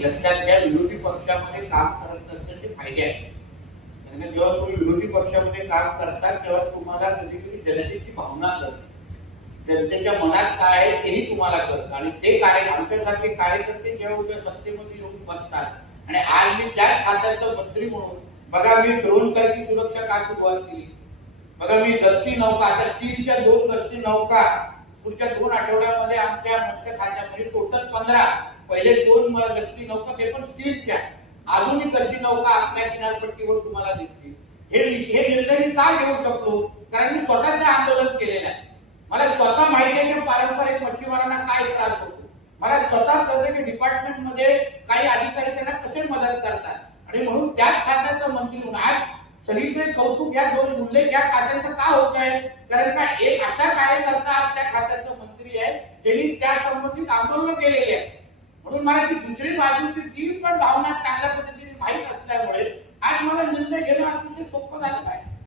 लक्षात घ्या, विरोधी पक्षामध्ये काम करत असण्याचे फायदे आहेत. कारण जेव्हा तुम्ही विरोधी पक्षामध्ये काम करता तेव्हा तुम्हाला कधी कधी जनतेची भावना कळते, जनतेच्या मनात काय आहे तेही तुम्हाला कळतं. आणि ते आमच्यासारखे कार्यकर्ते जेव्हा उद्या सत्तेमध्ये येऊन बसतात आणि आज मी त्याच खात्याचा मंत्री म्हणून बघा, मी ड्रोन सारखी सुरक्षा का सुरुवात केली, बघा मी गस्ती नौका, आता स्टीलच्या 2 गस्ती नौका पुढच्या 2 आठवड्यामध्ये आमच्या मत्स्य खात्यामध्ये टोटल 15, पहिले 2 गस्ती नौका ते पण स्टीलच्या आधुनिक गस्ती नौका आपल्या किनारपट्टीवर तुम्हाला दिसतील. हे निर्णय मी का घेऊ शकलो? कारण मी स्वतःचं आंदोलन केलेलं आहे. मला स्वतः माहिती आहे की पारंपरिक मच्छीमारांना काय त्रास होतो. मला स्वतः कळतं की डिपार्टमेंटमध्ये काही अधिकारी त्यांना कसे मदत करतात. आणि म्हणून त्याच खात्याचा मंत्री म्हणून आज सगळीकडे कौतुक या 2 उल्लेख या खात्याचं का होत आहे? कारण का एक असा कार्यकर्ता आज त्या खात्याचा मंत्री आहे ज्यांनी त्या संबंधित आंदोलन केलेले आहे. म्हणून मला ती दुसरी बाजूची ती पण भावना चांगल्या पद्धतीने माहीत असल्यामुळे आज मला निर्णय घेणं अतिशय सोपं झालं पाहिजे.